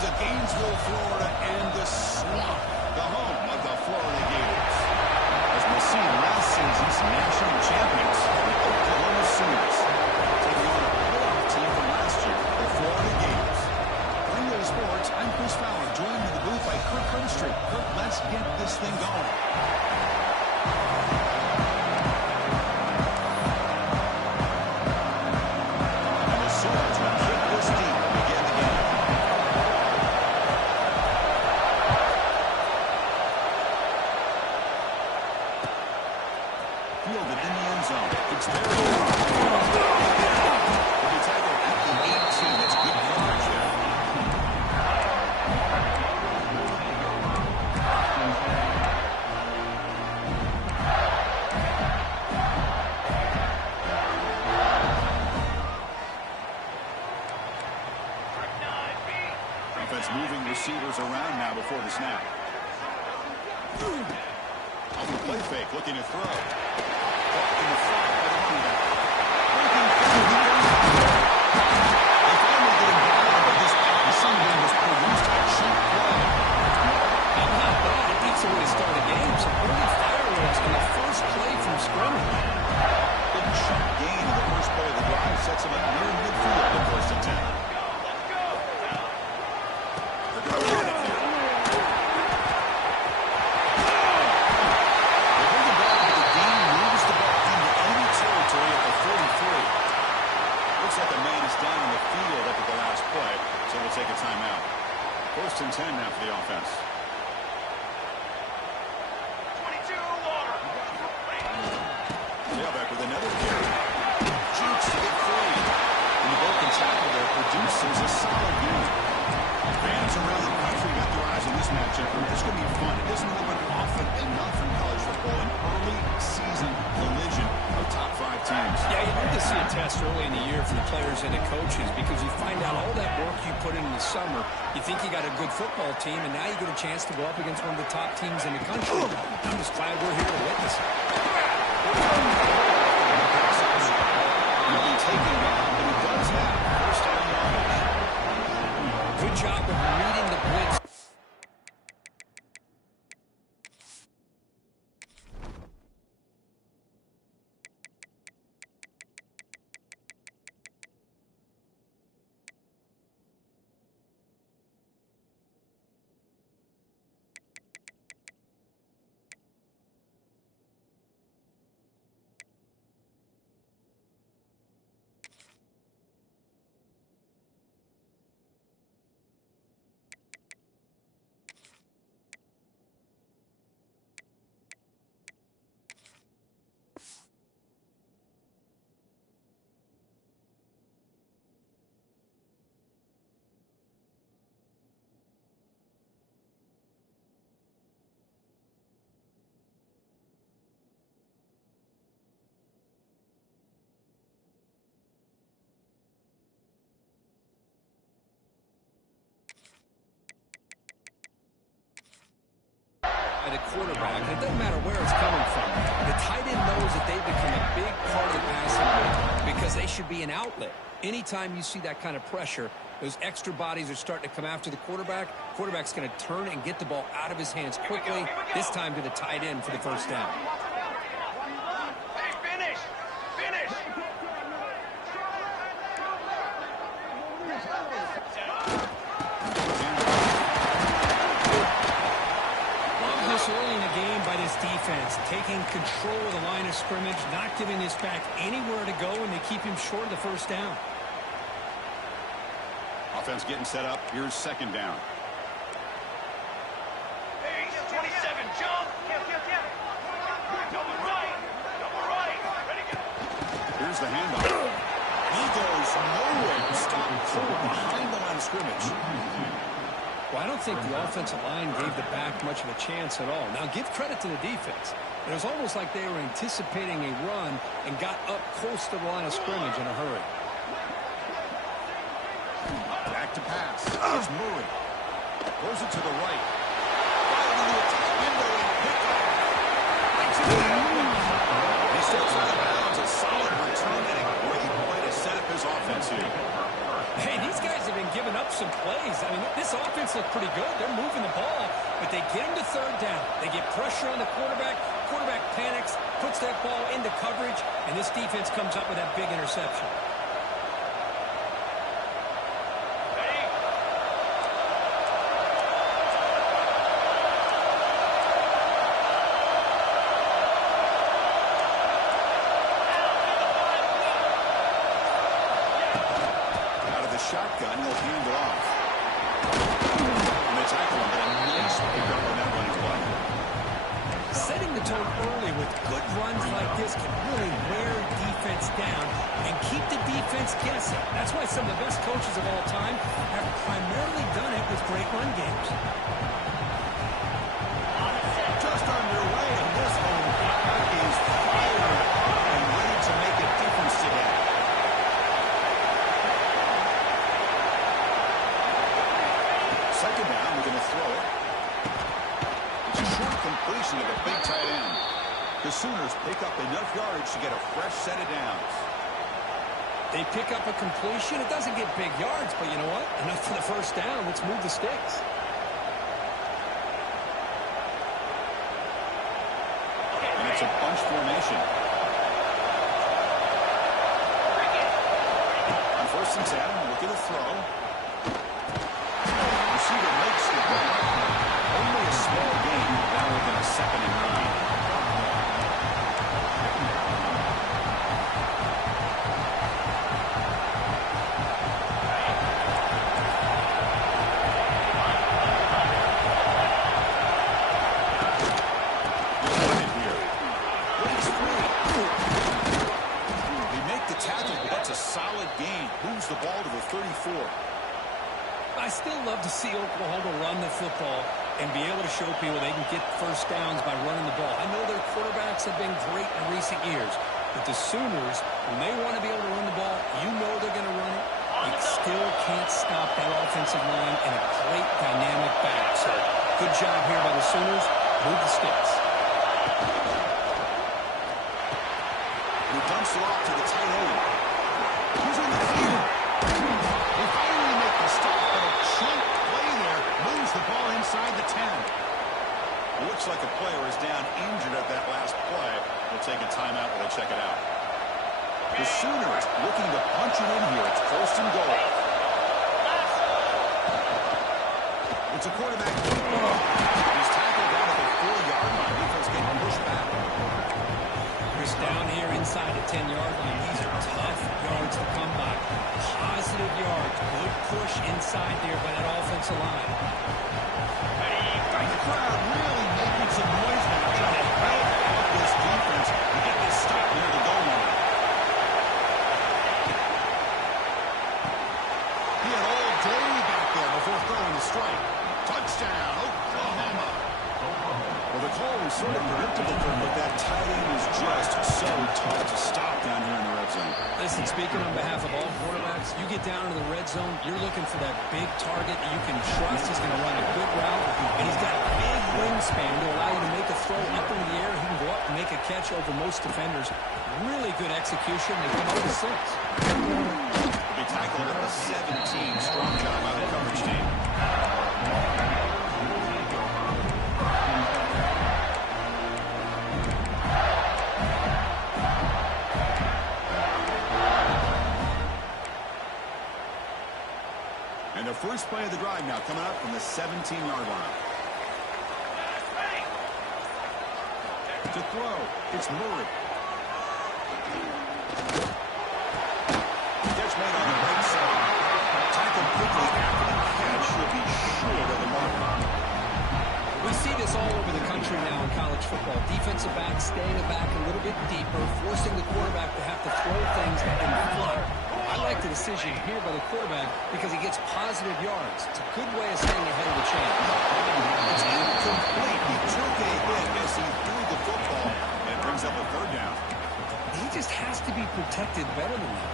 to Gainesville, Florida, and the Swamp, the home of the Florida Gators. As we'll see, last season's national champions, the Oklahoma Sooners, taking on a playoff team from last year, the Florida Gators. Playing Daily Sports, I'm Chris Fowler, joined in the booth by Kirk Herbstreit. Kirk, let's get this thing going. Moving receivers around now before the snap. Off the play fake, looking to throw. Caught in the front by the running back. Breaking through the end. They finally get him down, but this passing game was produced by cheap play. How about that? That's the way to start a game. Some early fireworks on the first play from scrimmage. Big chunk gain in the first play of the drive sets him up near midfield at 1st and 10. Take a timeout. 1st and 10 now for the offense. 22 water. Tailback with another carry. Jukes to get free. And the broken tackle there produces a solid game. Fans around the country got their eyes on this matchup. It's going to be fun. It doesn't happen often enough in college football. An early season collision of top 5 teams. Yeah, you need to see a test early in the year for the players and the coaches because you find out all that work you put in the summer. You think you got a good football team, and now you get a chance to go up against one of the top teams in the country. I'm just glad we're here to witness it. He'll be taken down, but he does have first down yardage. Good job of reading the blitz. The quarterback, and it doesn't matter where it's coming from. The tight end knows that they've become a big part of the passing game because they should be an outlet. Anytime you see that kind of pressure, those extra bodies are starting to come after the quarterback. Quarterback's going to turn and get the ball out of his hands quickly, this time to the tight end for the first down. Hey, finish! Finish! Early in the game by this defense, taking control of the line of scrimmage, not giving this back anywhere to go, and they keep him short of the first down. Offense getting set up. Here's 2nd down. Hey, 27, jump! Double right! Double right! Ready, go! Here's the handoff. He goes nowhere to stop Cole behind the line of scrimmage. Well, I don't think the offensive line gave the back much of a chance at all. Now, give credit to the defense. It was almost like they were anticipating a run and got up close to the line of scrimmage in a hurry. Back to pass. Here's Murray. Throws it to the right. Fired into a tight window and picked off. Right to the end. He steps out of bounds. A solid return and a great way to set up his offense here. Hey, these guys have been giving up some plays. I mean, this offense looked pretty good. They're moving the ball, but they get him to third down. They get pressure on the quarterback. Quarterback panics, puts that ball into coverage, and this defense comes up with that big interception. Shotgun, he'll hand it off. And they tackle him, but a nice pickup on that running play. Setting the tone early with good runs like this can really wear defense down and keep the defense guessing. That's why some of the best coaches of all time have primarily done it with great run games. Just underway, and this home crowd is fired and ready to make a difference today. Second down, we're going to throw it. It's a short completion of a big tight end. The Sooners pick up enough yardage to get a fresh set of downs. They pick up a completion. It doesn't get big yards, but you know what? Enough for the first down. Let's move the sticks. And it's a bunch formation. On 1st and 10, looking to throw. Receiver makes the play. Only a small gain. Now we're going to 2nd and 9. Moves the ball to the 34. I still love to see Oklahoma run the football and be able to show people they can get first downs by running the ball. I know their quarterbacks have been great in recent years, but the Sooners, when they want to be able to run the ball, you know they're going to run it. You still can't stop that offensive line and a great dynamic back. So good job here by the Sooners. Move the sticks. He dumps it off to the tight end. He's on the field. They finally make the stop, but a cheap play there moves the ball inside the 10. It looks like a player is down injured at that last play. We'll take a timeout while they check it out. The Sooners looking to punch it in here. It's 1st and goal. It's a quarterback. He's tackled down at the 4-yard line. Defense getting pushed back. Chris down here inside the 10-yard line. These are tough yards to come by. Positive yards. Good push inside there by that offensive line. The crowd really making some noise now, trying to help out this defense to get this stop near the goal line. He had all day back there before throwing the strike. Touchdown, Oklahoma. Well, the call was sort of predictable for him, but that tight end was just so tough to stop down here in the red zone. Listen, speaking on behalf of all quarterbacks, you get down to the red zone, you're looking for that big target that you can trust is going to run a good route, and he's got a big wingspan to allow you to make a throw up into the air. He can go up and make a catch over most defenders. Really good execution. They come up with 6. They tackled at the 17. Strong job by the coverage team. And the first play of the drive now coming up from the 17-yard line. To throw, it's Murray. Catch made on the right side. Tackled quickly after the catch. Should be short of the mark. We see this all over the country now in college football. Defensive backs staying back a little bit deeper, forcing the quarterback to have to throw things and flutter. I like the decision here by the quarterback because he gets positive yards. It's a good way of staying ahead of the chain. It's incomplete. He took a hit as he threw the football, and it brings up a 3rd down. He just has to be protected better than that.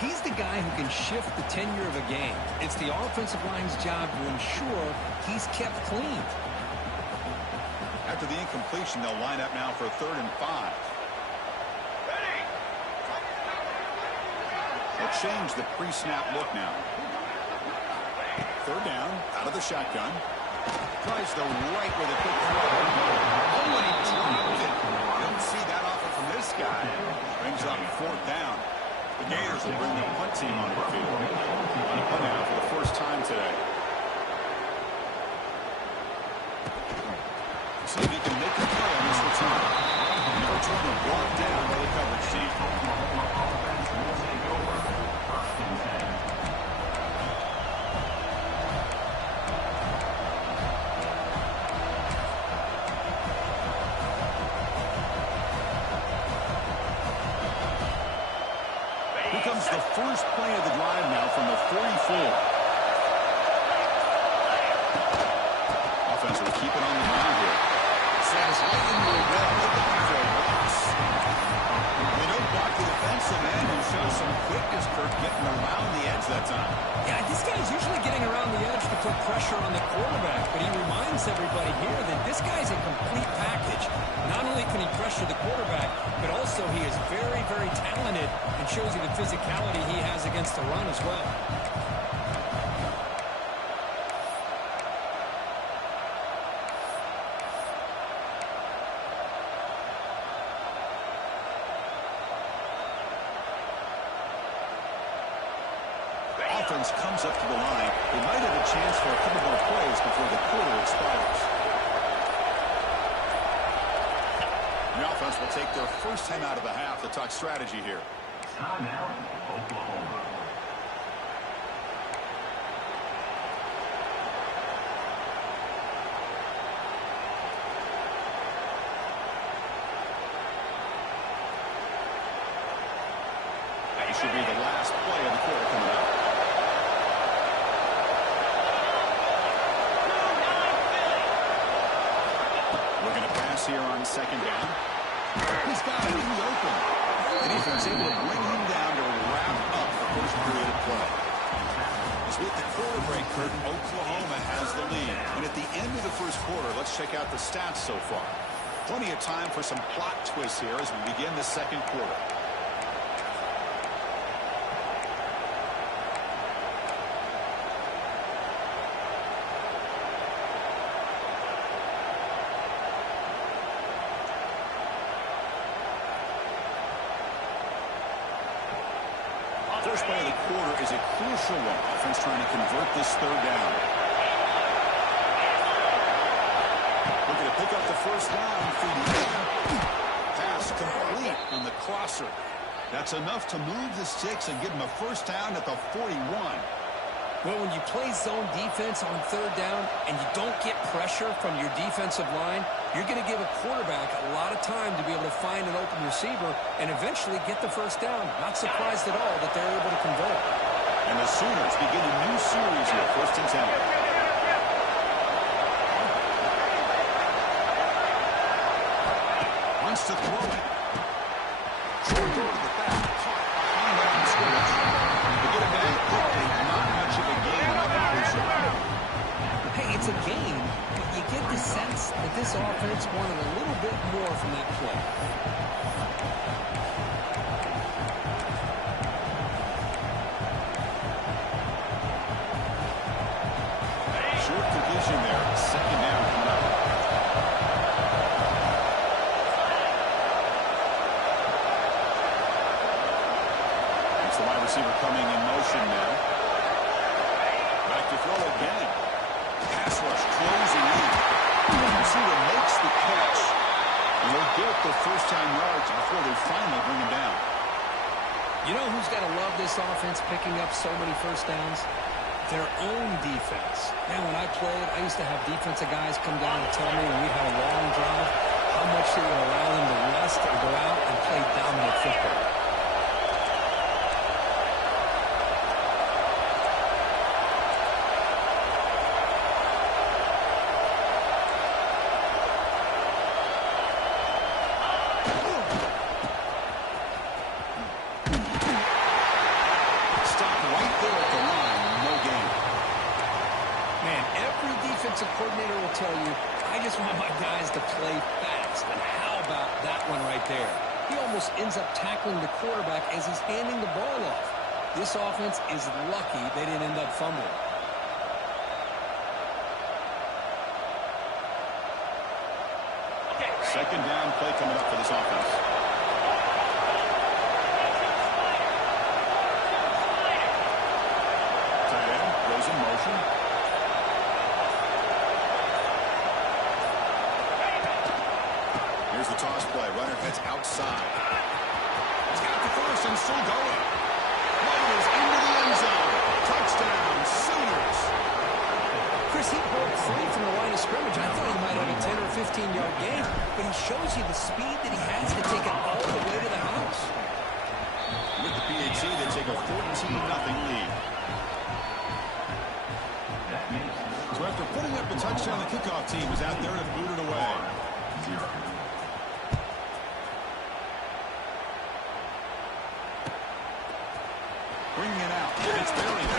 He's the guy who can shift the tenure of a game. It's the offensive line's job to ensure he's kept clean. After the incompletion, they'll line up now for 3rd and 5. They'll change the pre-snap look now. third down, out of the shotgun. Tries the right with a quick throw. Oh, and he dropped it. You don't see that often from this guy. Brings up fourth down. The Gators will bring the punt team onto the field. On a punt out for the first time today. See if he can make the play on this return. And the return will brought down by the coverage team. Here comes the first play of the drive now from the 44. Offense will keep it on the ground here. Says lightning will go. Looking for a loss. They don't block the defensive end and show some quickness, Kirk, getting around the edge that time. Yeah, this guy's usually getting around the edge to put pressure on the quarterback, but he reminds everybody here that this guy's a complete package. Not only can he pressure the quarterback, but also he is very, very talented and shows you the physicality he has against the run as well. Offense comes up to the line. They might have a chance for a couple more plays before the quarter expires. The offense will take their first time out of the half to talk strategy here. Timeout, Oklahoma. That should be the last play of the quarter coming up. Looking to pass here on second down. He's got it. He's open. The defense able to bring him down to wrap up the first period of play. As with the quarter break, Kurt, Oklahoma has the lead. And at the end of the first quarter, let's check out the stats so far. Plenty of time for some plot twists here as we begin the second quarter. First play of the quarter is a crucial one. Offense trying to convert this third down. Looking to pick up the first down. Pass complete on the crosser. That's enough to move the sticks and give them a first down at the 41. Well, when you play zone defense on third down and you don't get pressure from your defensive line, you're going to give a quarterback a lot of time to be able to find an open receiver and eventually get the first down. Not surprised at all that they're able to convert. And the Sooners begin a new series here, first and 10. Wants to throw it. Short throw to the back. Caught behind the line of scrimmage. To get it back quickly, not much of a gain on the completion. Hey, it's a game, but you get the sense that this offense wanted a little bit more from that play. Short completion there. Second down coming up. It's the wide receiver coming in motion now. Back to throw again. Pass rush closing in. The receiver makes the catch. And they'll get the first-time yards before they finally bring him down. You know who's got to love this offense picking up so many first downs? Their own defense. Man, when I played, I used to have defensive guys come down and tell me when we had a long drive how much they would allow them to rest and go out and play dominant football. Coordinator will tell you, I just want my guys to play fast. And how about that one right there? He almost ends up tackling the quarterback as he's handing the ball off. This offense is lucky they didn't end up fumbling. Second down play coming up for this offense. Tight end goes in motion. Here's the toss play. Runner heads outside. He's got the first and still going. Is into the end zone. Touchdown, Sooners. Chris, he broke free from the line of scrimmage. I thought he might have a 10 or 15-yard gain, but he shows you the speed that he has to take it all the way to the house. With the PAT, they take a 14-0 lead. So after putting up a touchdown, the kickoff team is out there to boot it away. Bringing it out. It's buried.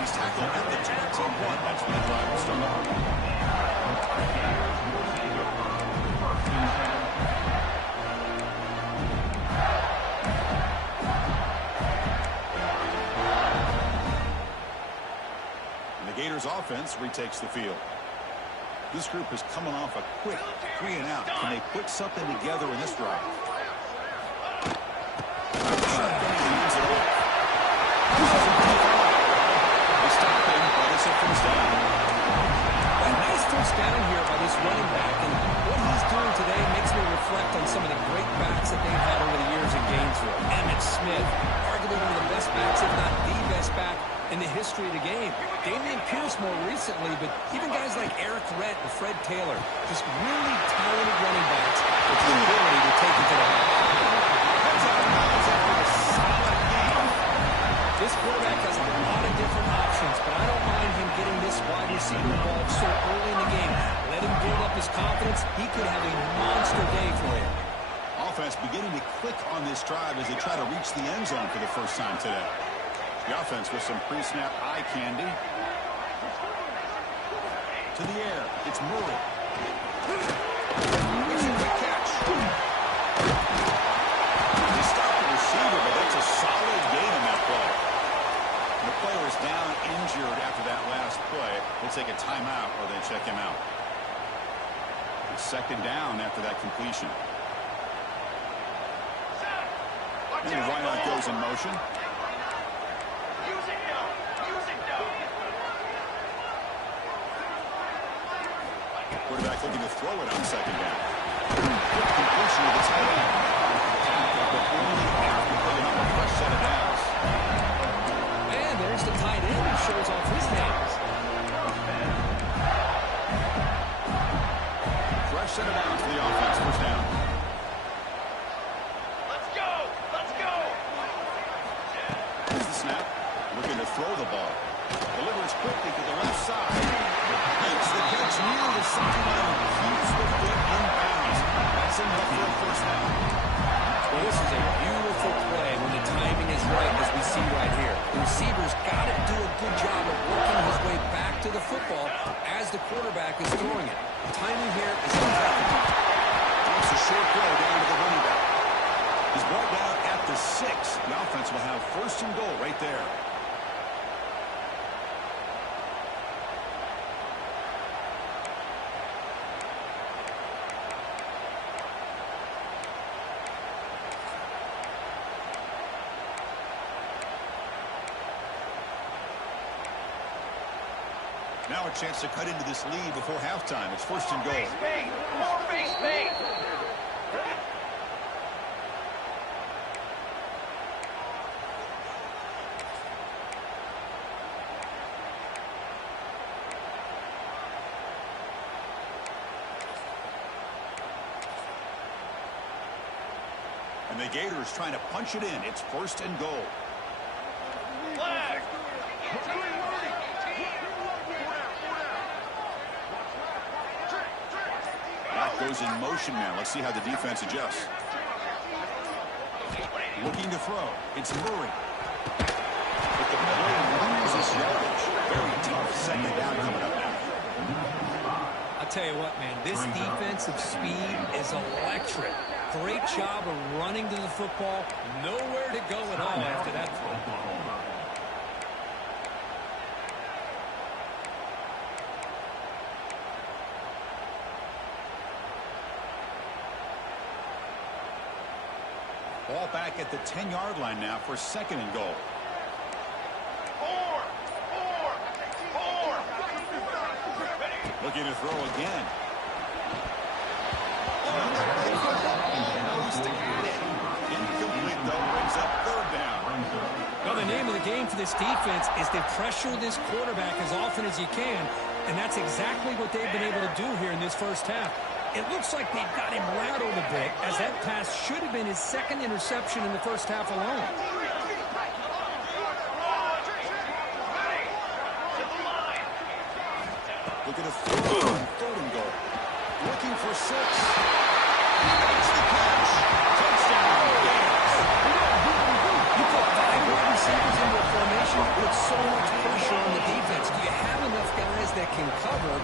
He's tackled at the 21. That's when the drive will start. And the Gators offense retakes the field. This group is coming off a quick 3 and out. Can they put something together in this drive? Nice first down here by this running back, and what he's doing today makes me reflect on some of the great backs that they've had over the years in Gainesville. Emmitt Smith, arguably one of the best backs, if not the best back in the history of the game. Dameon Pierce more recently, but even guys like Eric Rhett and Fred Taylor, just really talented running backs with the ability to take it to the house. This quarterback has a lot of different options, but I don't mind him getting this wide receiver involved so early in the game. Let him build up his confidence. He could have a monster day for you. Offense beginning to click on this drive as they try to reach the end zone for the first time today. The offense with some pre-snap eye candy. To the air. It's Murray. It's a quick catch. He stopped the receiver, but that's a solid gain in that play. The player is down injured after that last play. We'll take a timeout or they check him out. It's second down after that completion. And the wideout goes in motion. Use it now. Use it now. Quarterback looking to throw it on second down. Quick completion of the tight end. But only after putting up a fresh set of downs. And there's the tight end who shows off his hands. Fresh set of downs for the offense. First down. Let's go. Let's go. Here's the snap. Looking to throw the ball. Delivers quickly to the left side. Makes the catch near the sideline. Keeps the foot in bounds. That's enough for a first down. Well, this is a beautiful play when the timing is right, as we see right here. The receiver's got to do a good job of working his way back to the football as the quarterback is throwing it. The timing here is impeccable. It's a short throw down to the running back. He's brought down at the 6. The offense will have first and goal right there. Now a chance to cut into this lead before halftime. It's first and goal. Base bait. More base bait. And the Gators trying to punch it in. It's first and goal. Flag. That goes in motion now. Let's see how the defense adjusts. Looking to throw. It's Murray. But the play loses yardage. Very tough second down coming up now. I'll tell you what, man, this defensive speed is electric. Great job of running to the football. Nowhere to go at all after that throw. Ball back at the 10-yard line now for second and goal. Looking to throw again. Incomplete, though, brings up third down. Well, the name of the game for this defense is to pressure this quarterback as often as you can, and that's exactly what they've been able to do here in this first half. It looks like they've got him rattled a bit, as that pass should have been his second interception in the first half alone. Looking to throw on third and goal. Looking for 6. He makes the catch. Touchdown, Bears. You put 5 wide receivers into a formation, you put so much pressure on the defense. Do you have enough guys that can cover?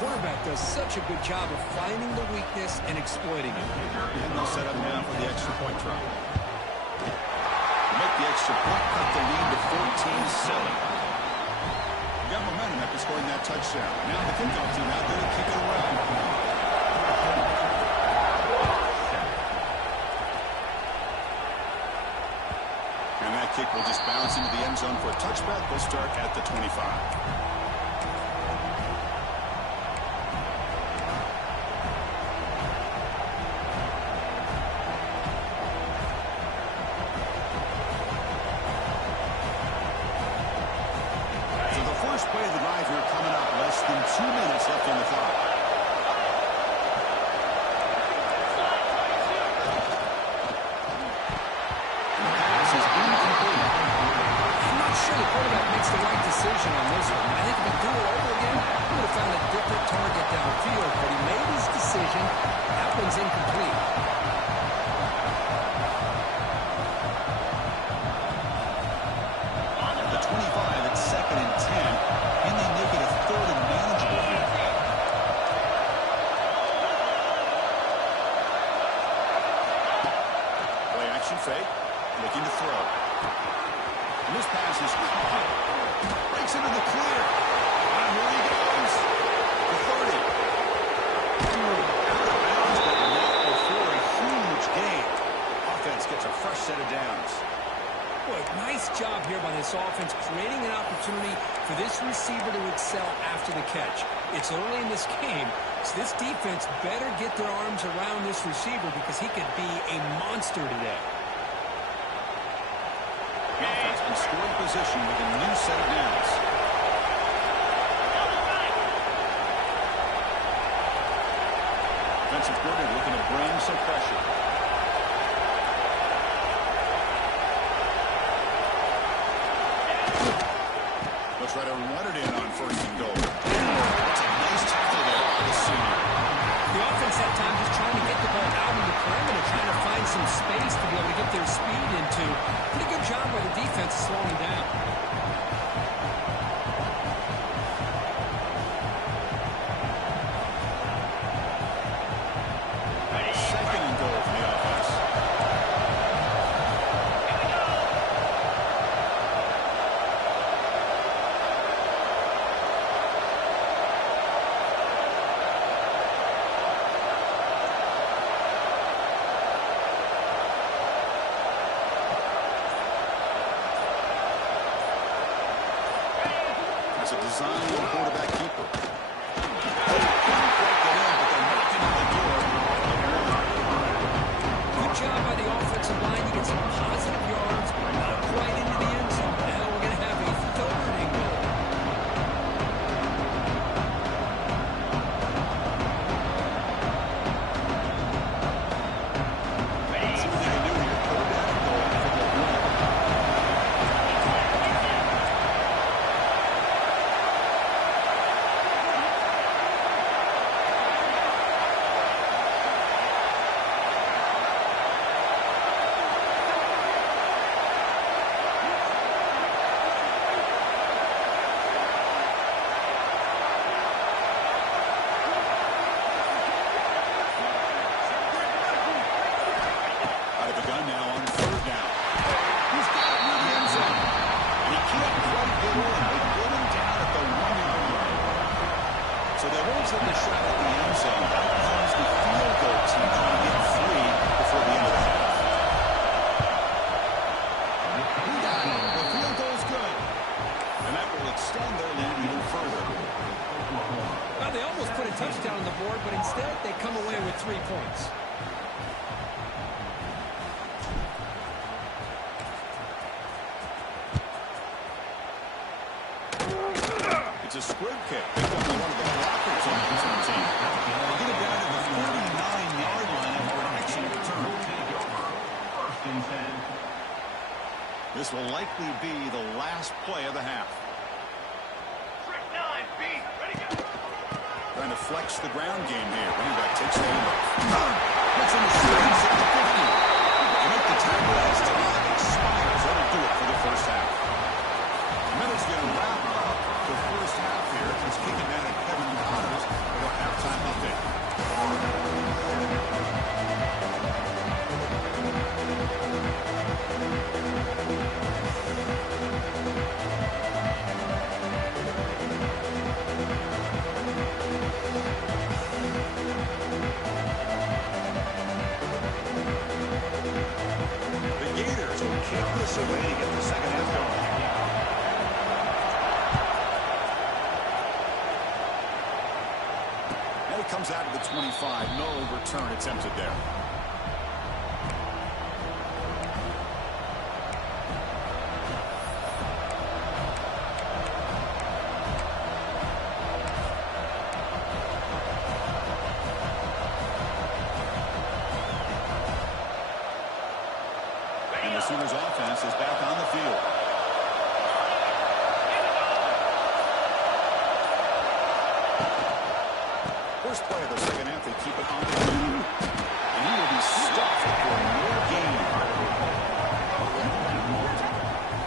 Quarterback does such a good job of finding the weakness and exploiting it. And they'll set up now for the extra point try. Make the extra point, cut the lead to 14-7. Got momentum after scoring that touchdown. Now the kickoff team out there to kick it around. And that kick will just bounce into the end zone for a touchback. They'll start at the 25. Play of the drive here coming up. Less than 2 minutes left on the clock. And the pass is incomplete. I'm not sure the quarterback makes the right decision on this one. I think if he do it over again, he would have found a different target downfield, but he made his decision. That one's incomplete. The 25 at second and 10. And they make it a third and manageable here. Play action fake. Looking to throw. And this pass is caught. Breaks into the clear. And here he goes. The 30. Out of bounds, but not before a huge gain. Offense gets a fresh set of downs. Boy, nice job here by this offense, creating an opportunity for this receiver to excel after the catch. It's early in this game, so this defense better get their arms around this receiver because he could be a monster today. The offense in scoring position with a new set of downs. Defensive coordinator looking to bring some pressure. They'll try to run it in on first and goal. That's a nice tackle there by the senior. The offense that time just trying to get the ball out in the perimeter, trying to find some space to be able to get their speed into. Pretty good job by the defense slowing down. Second and goal for the offense. That's a design quarterback keeper. Good job by the offensive line to get some positive yards, not quite into the end zone. Now we're going to have a third and goal. See what they can do here. Third down and goal for the win. Out of the gun now on third down. He's got it near the end zone. And he can't quite get in. They get him down at the 1-yard line. So they won't take the shot at the end zone. Out comes the field goal team trying to get 3 before the end of the half. touchdown on the board, but instead they come away with 3 points. It's a squib kick. Picked up by one of the blockers on the return team. They'll get it down to the 49-yard line after an excellent return. This will likely be the last play of the half. Trick 9, B. Ready, go. Trying to flex the ground game here. Running back takes the handoff. Gets in the streets at the 50. They make the tackle as time expires. That'll do it for the first half. Minutes going to wrap up the first half here. It's kicking down at Kevin Connors with our halftime update. The Gators will kick this away to get the second half going. Comes out of the 25. No return attempted there. And the Sooners offense is back on the field. First play of the second half, they keep it on the field. And he will be stuffed for more gain.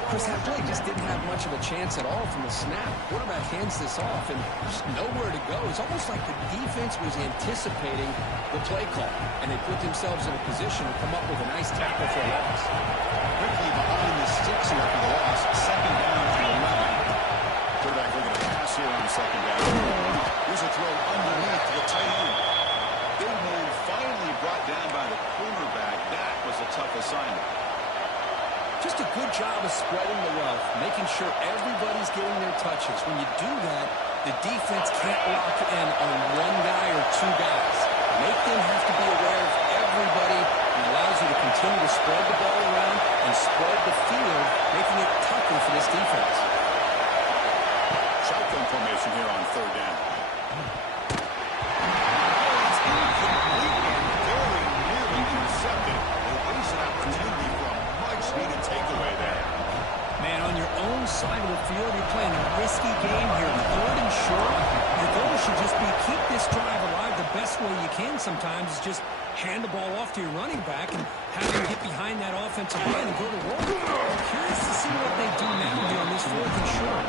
Chris, that play just didn't have much of a chance at all from the snap. Quarterback hands this off, and there's nowhere to go. It's almost like the defense was anticipating the play call, and they put themselves in a position to come up with a nice tackle for a loss. Quickly behind the sticks here for the loss. Second down to 11. Quarterback looking to pass here on second down. Here's a throw underneath to the tight end. Big move finally brought down by the cornerback. That was a tough assignment. Just a good job of spreading the wealth, making sure everybody's getting their touches. When you do that, the defense can't lock in on one guy or two guys. Make them have to be aware of everybody. It allows you to continue to spread the ball around and spread the field, making it tougher for this defense. Shotgun formation here on third down. It's incomplete and very nearly intercepted. They waste an opportunity for a much-needed takeaway there. Man, on your own side of the field, you're playing a risky game here. Third and short, your goal should just be keep this drive alive the best way you can sometimes is just hand the ball off to your running back and have him get behind that offensive line and go to work. I'm curious to see what they do now here on this fourth and short.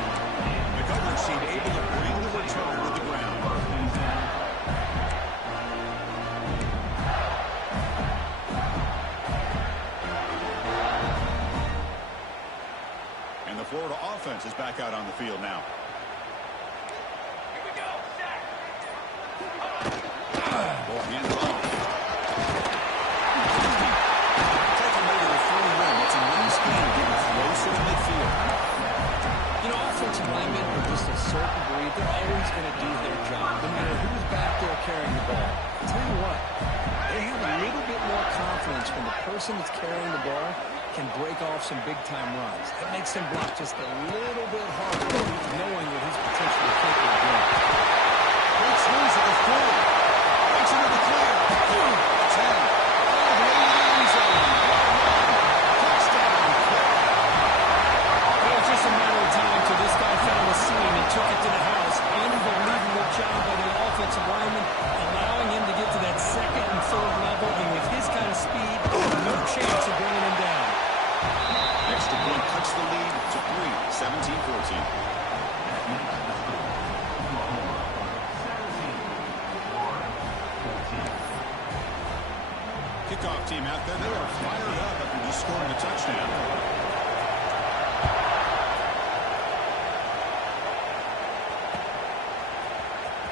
The coverage team able to bring the return to the ground. And the Florida offense is back out on the field now. Here we go. Sack. Ball handed off. Taking away to the 41. It's a nice game getting closer to midfield. You know, offensive linemen are just a certain breed. They're always going to do their job, no matter who's back there carrying the ball. I'll tell you what, they have a little bit more confidence when the person that's carrying the ball can break off some big-time runs. That makes him block just a little bit harder, knowing what he's potentially capable of doing. Great swings at the 40. Breaks into the clear. 10. All the way to the end zone. Touchdown. It was just a matter of time till this guy found the seam and took it to the house. Unbelievable job by the offensive lineman, allowing him to get to that second and third level, and with his kind of speed, no chance of bringing him down. Extra point cuts the lead to 3, 17-14. Kickoff team out there. They are fired up after just scoring a touchdown.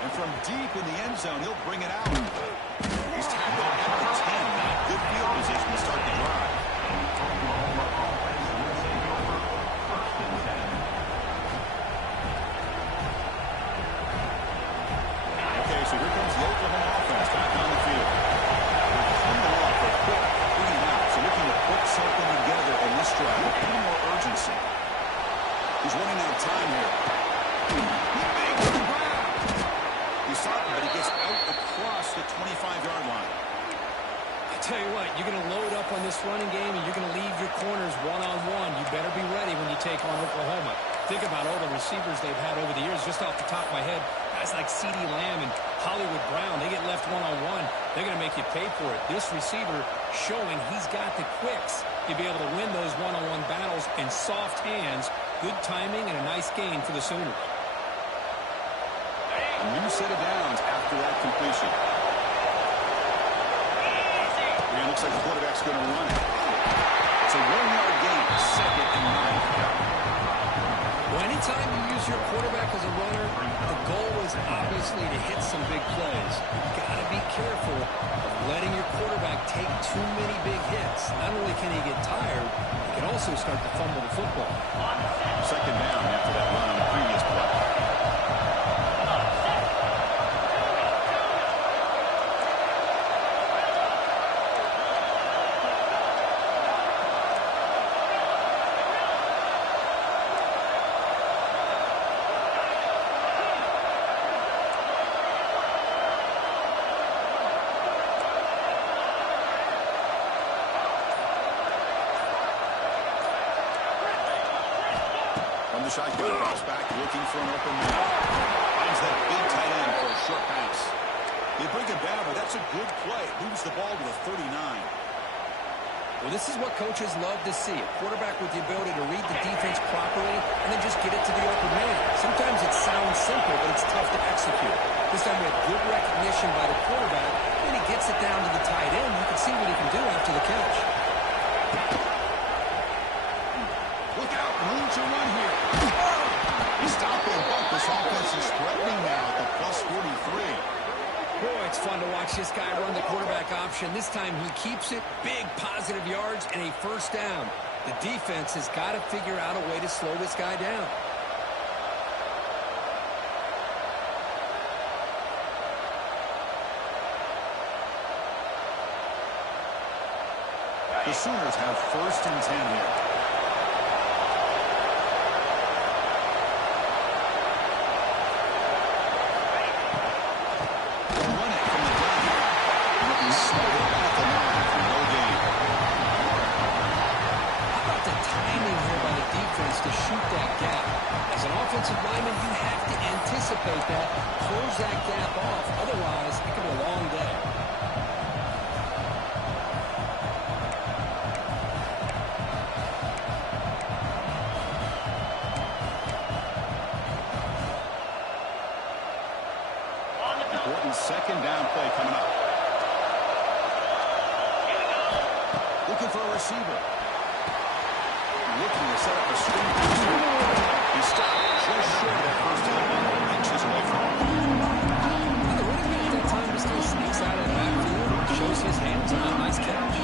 And from deep in the end zone, he'll bring it out. He's tackled at the 10. Not good field position to start the drive. Okay, so here You're going to load up on this running game, and you're going to leave your corners one-on-one. You better be ready when you take on Oklahoma. Think about all the receivers they've had over the years. Just off the top of my head, guys like CeeDee Lamb and Hollywood Brown, they get left one-on-one. They're going to make you pay for it. This receiver showing he's got the quicks to be able to win those one-on-one battles in soft hands. Good timing and a nice gain for the Sooners. A new set of downs after that completion. And it looks like the quarterback's going to run it. It's a 1-yard gain, 2nd and 9. Well, anytime you use your quarterback as a runner, the goal is obviously to hit some big plays. You've got to be careful of letting your quarterback take too many big hits. Not only can he get tired, he can also start to fumble the football. 2nd down after that run on the previous play. The shotgun drops back, looking for an open man. Finds that big tight end for a short pass. They bring it down, but that's a good play. Moves the ball to the 39. Well, this is what coaches love to see. A quarterback with the ability to read the defense properly and then just get it to the open man. Sometimes it sounds simple, but it's tough to execute. This time we had good recognition by the quarterback, and he gets it down to the tight end. You can see what he can do after the catch. Look out, room to run here. Stop and bump. This offense is threatening now at the plus 43. Boy, it's fun to watch this guy run the quarterback option. This time he keeps it, big positive yards, and a 1st down. The defense has got to figure out a way to slow this guy down. The Sooners have 1st and 10 here. To shoot that gap. As an offensive lineman, you have to anticipate that, close that gap off. Otherwise, it could be a long day. Important 2nd down play coming up. Looking for a receiver. Looking to set up a screen. He stopped just short of that 1st down, inches away from him. The running back at that time just kind of sneaks out of the backfield and shows his hands on that nice catch.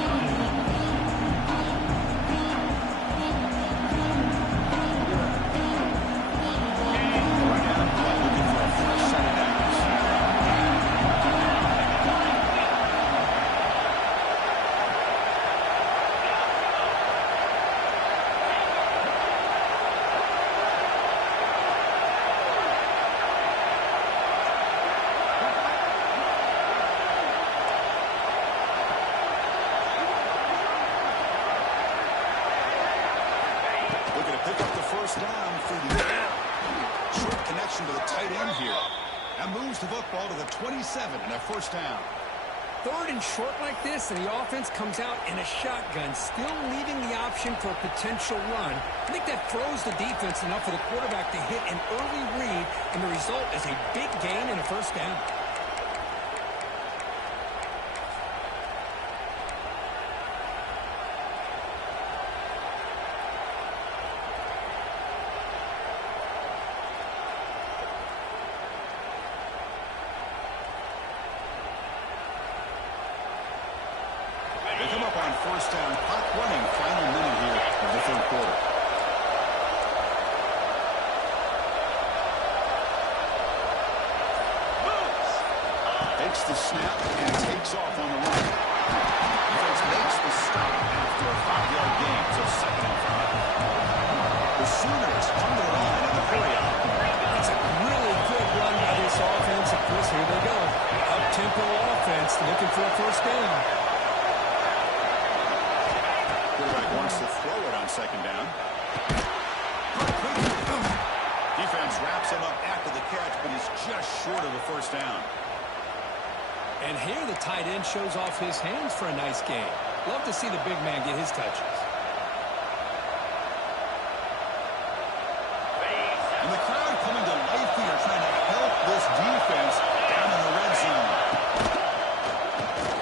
Right now, looking for a fresh set of downs. Pick up the 1st down through the air. Short connection to the tight end here. And moves the football to the 27 and a 1st down. 3rd and short like this, and the offense comes out in a shotgun, still leaving the option for a potential run. I think that throws the defense enough for the quarterback to hit an early read, and the result is a big gain and a 1st down. They come up on 1st down, clock running, final minute here of the 3rd quarter. Takes the snap and takes off on the run. Defense makes the stop after a 5-yard gain, so 2nd and 5. The Sooners come to the line in the hurry-up. That's a really good run by this offense. Of course, here they go. Up-tempo offense looking for a 1st down. Wants to throw it on second down. Defense wraps him up after the catch, but he's just short of the first down. And here the tight end shows off his hands for a nice game. Love to see the big man get his touches. And the crowd coming to life here, trying to help this defense down in the red zone.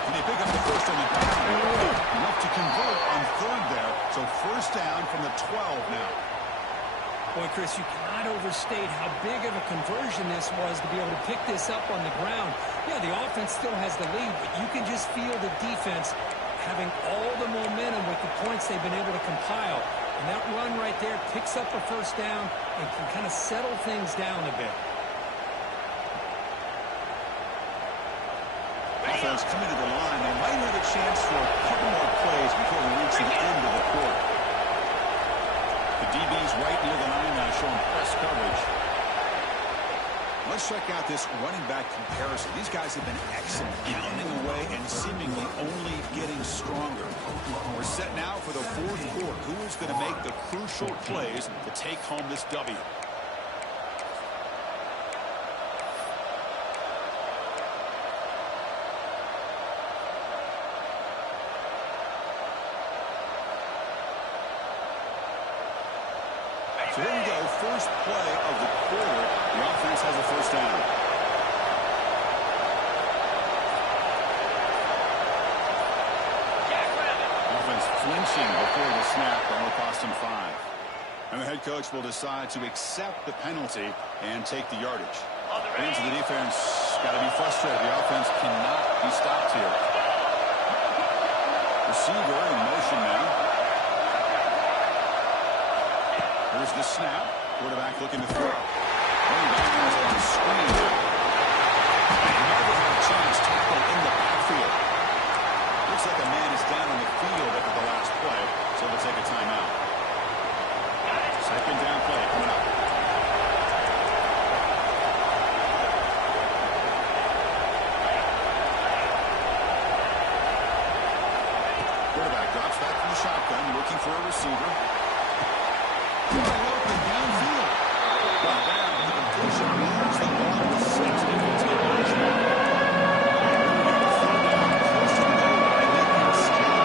And they pick up the first on the ground. Enough to convert on third there. So first down from the 12 now. Boy, Chris, you cannot overstate how big of a conversion this was to be able to pick this up on the ground. Yeah, the offense still has the lead, but you can just feel the defense having all the momentum with the points they've been able to compile. And that run right there picks up a first down and can kind of settle things down a bit. Offense coming to the line. They might have a chance for a couple more plays before we reach the end of the quarter. The DB's right near the line now, showing press coverage. Let's check out this running back comparison. These guys have been excellent, pounding away and seemingly only getting stronger. We're set now for the fourth quarter. Who is going to make the crucial plays to take home this W? So here we go, first play of the quarter. The offense has a first down. Offense flinching before the snap, that will cost him 5. And the head coach will decide to accept the penalty and take the yardage. Fans of the defense got to be frustrated. The offense cannot be stopped here. Receiver in motion now. Here's the snap. Quarterback looking to throw. Running back has it on the screen now. Never had a chance. Tackle in the backfield. Looks like a man is down on the field after the last play, so we'll take a timeout. Second down play coming up. Quarterback drops back from the shotgun, looking for a receiver. Open downfield. Brought down. The completion moves the ball to 6. Defense get motion. Third down. Close to the goal line. They can still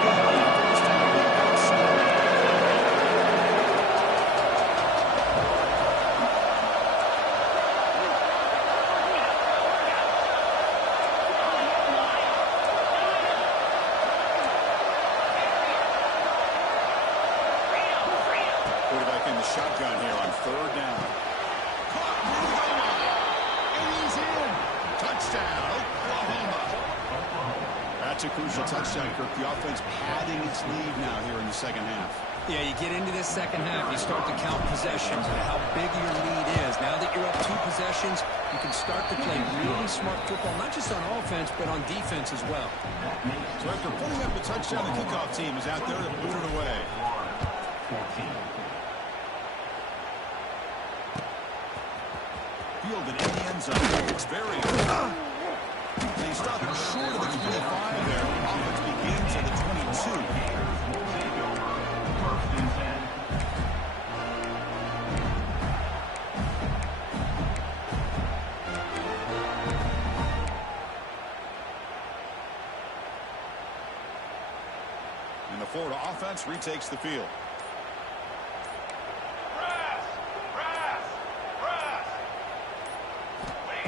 get the first down. Quarterback in the shotgun here on third down. Caught near the goal line. And he's in. Touchdown, Oklahoma. That's a crucial touchdown, Kirk. The offense padding its lead now here in the second half. Yeah, you get into this second half, you start to count possessions and how big your lead is. Now that you're up 2 possessions, you can start to play really smart football, not just on offense, but on defense as well. So after putting up the touchdown, the kickoff team is out there to boot it away. 14. Fielded in the end zone. It's very good. They stop it short of the 25 there. Offense begins at the 22. First and 10. And the Florida offense retakes the field.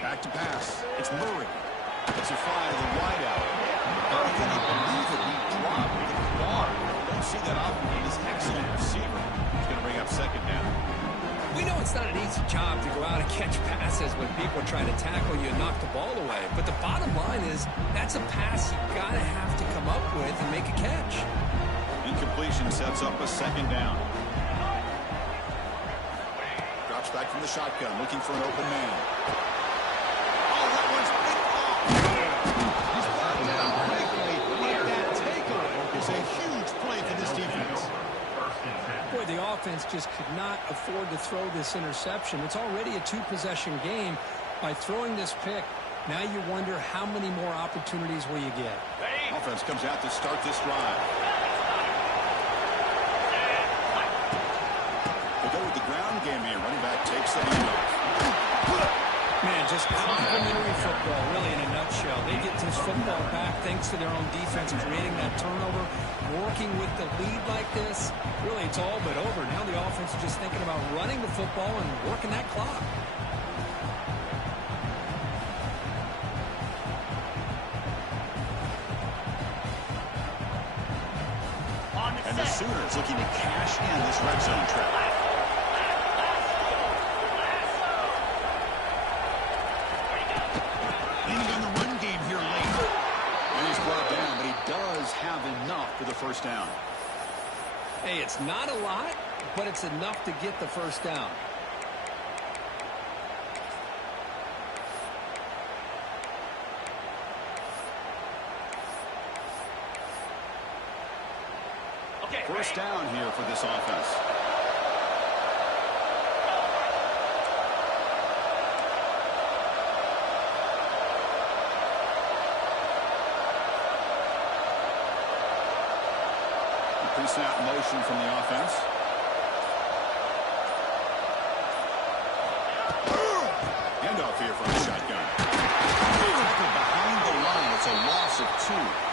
Back to pass. It's Murray. It's a fly to the wideout. Can you believe it? He dropped the ball. Don't see that often from this excellent receiver. He's going to bring up second down. We know it's not an easy job to go out and catch passes when people try to tackle you and knock the ball away. But the bottom line is that's a pass you got to have to come up with and make a catch. Incompletion sets up a second down. Drops back from the shotgun, looking for an open man. Oh, that one's picked off. He's brought down quickly, and that takeaway is a huge play for this defense. Boy, the offense just could not afford to throw this interception. It's already a 2-possession game. By throwing this pick, now you wonder how many more opportunities will you get. Offense comes out to start this drive. set he knows. Man, just complimentary football, really, in a nutshell. They get this football back thanks to their own defense, creating that turnover, working with the lead like this. Really, it's all but over. Now the offense is just thinking about running the football and working that clock. And the Sooners looking to cash in this red zone trip. Leaning on the run game here late. And he's brought down, but he does have enough for the first down. Hey, it's not a lot, but it's enough to get the first down. First down here for this offense. Pre-snap motion from the offense. Handoff here from the shotgun. Behind the line, it's a loss of 2.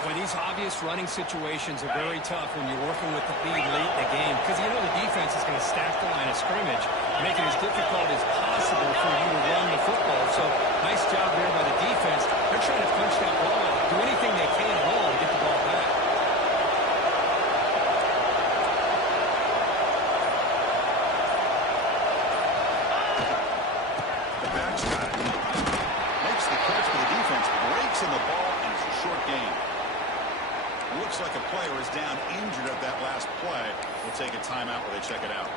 Well, these obvious running situations are very tough when you're working with the lead late in the game because you know the defense is going to stack the line of scrimmage, make it as difficult as possible for you to run the football. So, nice job there by the defense. They're trying to punch that ball out, do anything they can at all to get the ball back. The back's got it. Makes the catch, but the defense breaks in the ball, and it's a short gain. Looks like a player is down injured at that last play. We'll take a timeout where they check it out.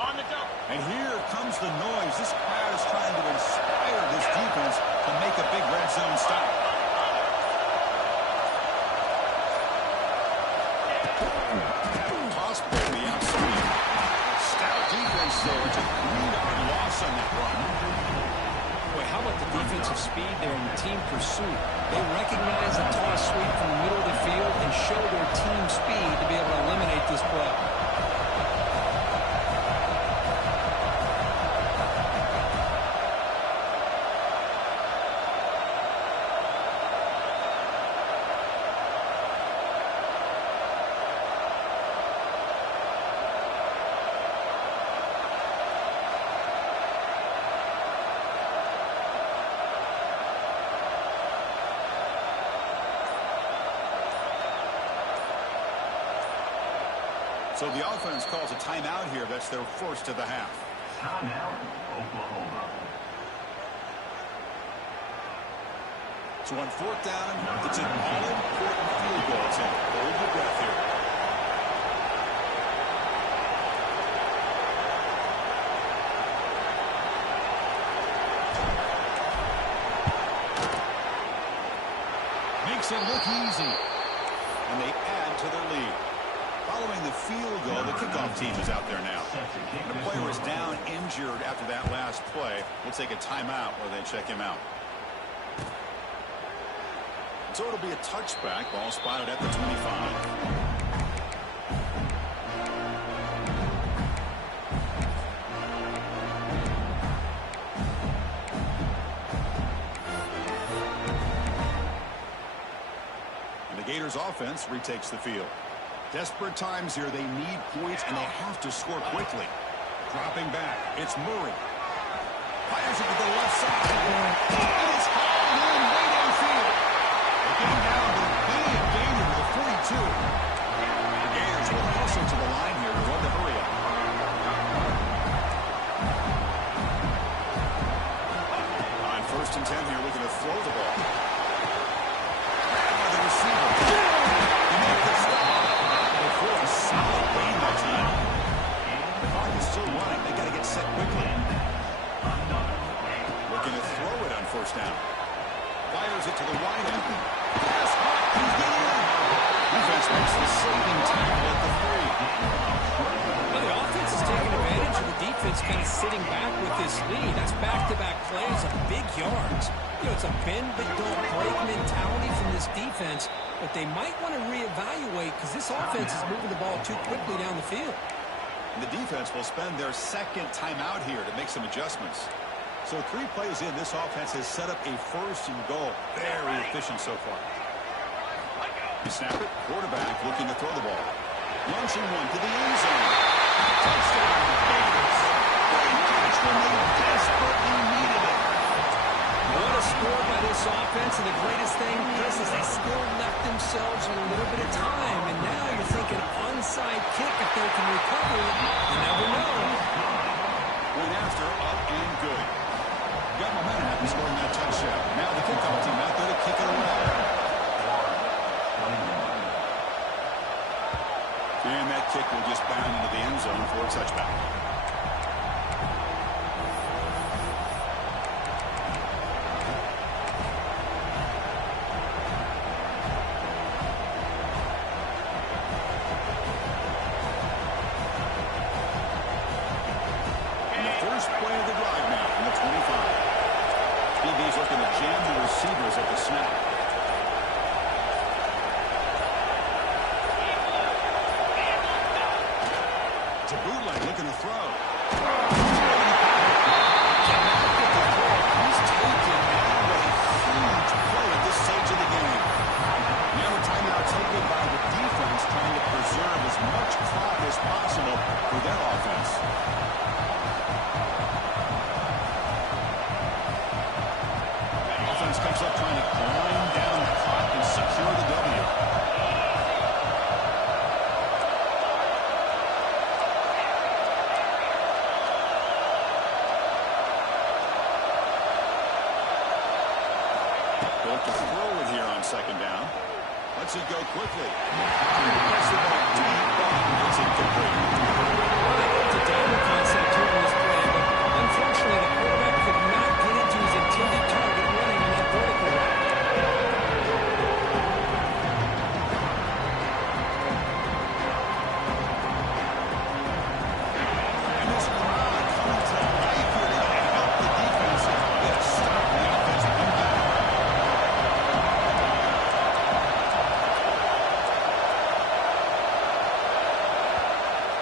On the jump. And here comes the noise. This crowd is trying to inspire this defense to make a big red zone stop. Toss play to the outside. Stout defense there. It's a 3-yard loss on that run. Boy, how about the defensive speed there in team pursuit? They recognize a toss sweep from the middle of the field and show their team speed to be able to eliminate this play. So the offense calls a timeout here. That's their first of the half. Timeout, Oklahoma. So on fourth down, it's an all-important field goal attempt. Hold your breath here. Makes it look easy. And they add to their lead. Following the field goal, the kickoff team is out there now. The player is down injured after that last play. We'll take a timeout where they check him out. So it'll be a touchback. Ball spotted at the 25. Gators offense retakes the field. Desperate times here. They need points, and they have to score quickly. Dropping back. It's Murray. Fires it to the left side. It is high and way downfield. They came down with a big gain to the 42. The Gators will hustle to the line here to run the hurry up. On 1st and 10 here, looking to throw the ball. The receiver. He made the stop. Before a solid gain that time. The clock is still running. They got to get set quickly. Looking to throw it on 1st down. Fires it to the wide end. Pass caught. He's getting in. Defense makes the saving tackle at the 3. Well, the offense is taking advantage of the defense opponent's kind of sitting back with this lead. That's back-to-back plays of big yards. You know, it's a bend-but-don't-break mentality from this defense, but they might want to reevaluate because this offense is moving the ball too quickly down the field. The defense will spend their second timeout here to make some adjustments. So 3 plays in, this offense has set up a 1st and goal. Very efficient so far. You snap it, quarterback looking to throw the ball. Launching one to the end zone. Touchdown, Gators. Great catch when they desperately needed it. What a score by this offense, and the greatest thing, Chris, is they still left themselves a little bit of time, and now you're thinking onside kick if they can recover it. You never know. Went after, up and good. Got momentum after scoring that touchdown. Now the kickoff team out there to kick it away. And that kick will just bound into the end zone for a touchback. And the first play of the drive now from the 25. DB's looking to jam the receivers at the snap. Bootleg looking to throw. He's taken now a huge play at this stage of the game. Now a timeout taken by the defense trying to preserve as much clock as possible for their offense. Offense comes up trying to grind down the clock and secure the W. To throw it here on 2nd down. Lets it go quickly. Gets the ball deep, but it's incomplete. It's a diamond concept here in this play, but unfortunately the quarterback could not get into his intended target running on that vertical route. And this crowd coming to life here to help the defense get a stop on the offense.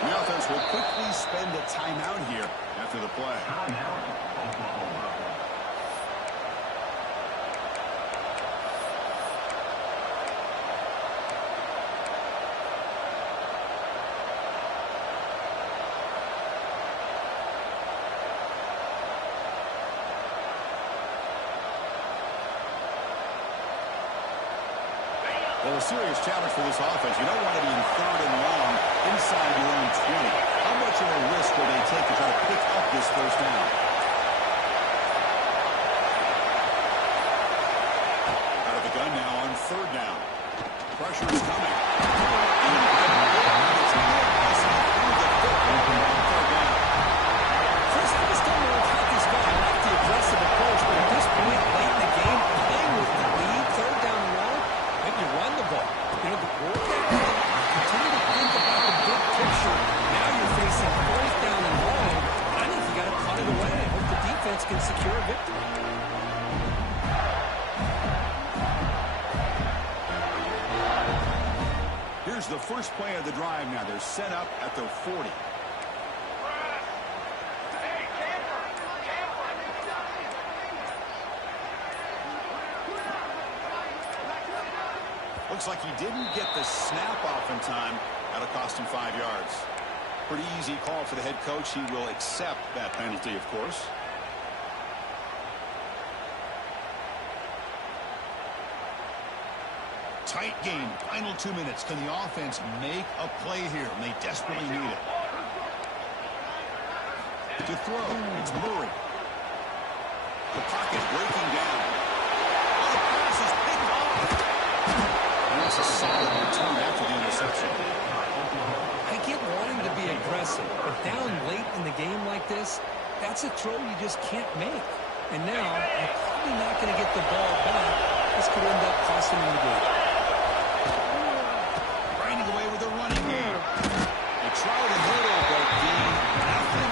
The offense will quickly spend a timeout here after the play. Timeout, Oklahoma. Well, a serious challenge for this offense. You don't want to be in 3rd and long inside your own 20. How much of a risk will they take to try to pick up this 1st down? Out of the gun now on 3rd down. Pressure is coming. Chris, I just don't know how this guy liked the aggressive approach, but at this point, late in the game, playing with the lead, 3rd down and long, maybe run the ball. You know, work that way. Continue to think about the big picture. Now you're facing 4th down and long. I think you got to punt it away and hope the defense can secure a victory. Here's the first play of the drive now. They're set up at their 40. Looks like he didn't get the snap off in time. That'll cost him 5 yards. Pretty easy call for the head coach. He will accept that penalty, of course. Tight game. Final 2 minutes. Can the offense make a play here? And they desperately need it. To throw, it's Murray. The pocket breaking down. Oh, the pass is picked off. And that's a solid return after the interception. I get wanting to be aggressive, but down late in the game like this, that's a throw you just can't make. And now, you're probably not going to get the ball back. This could end up costing them the game. Grinding away with a running game. They tried a middle, but nothing.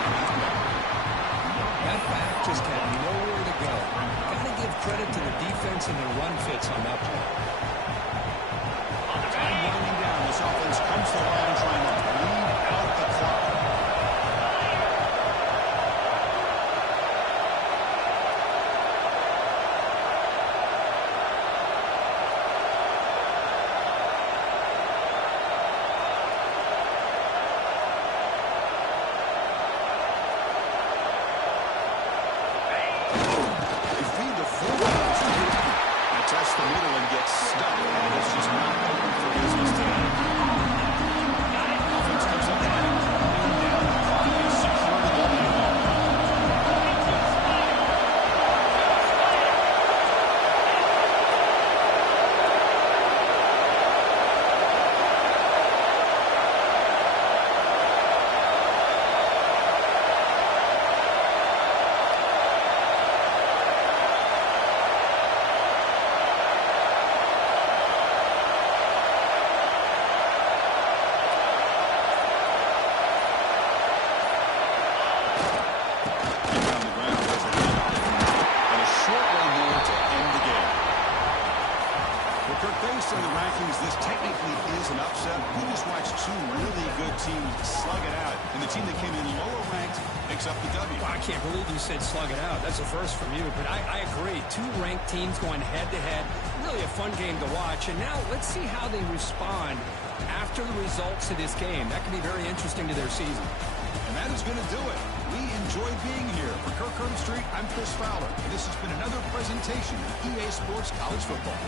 middle and gets stuck. And it's just not open for business today. Offense comes up with it. And down the clock is secured the goal. Based on the rankings, this technically is an upset. We just watched two really good teams slug it out, and the team that came in lower ranked picks up the W. Well, I can't believe you said slug it out. That's a first from you, but I agree. Two ranked teams going head-to-head. Really a fun game to watch, and now let's see how they respond after the results of this game. That can be very interesting to their season. And that is going to do it. We enjoyed being here. For Kirk Herbstreit, I'm Chris Fowler, and this has been another presentation of EA Sports College Football.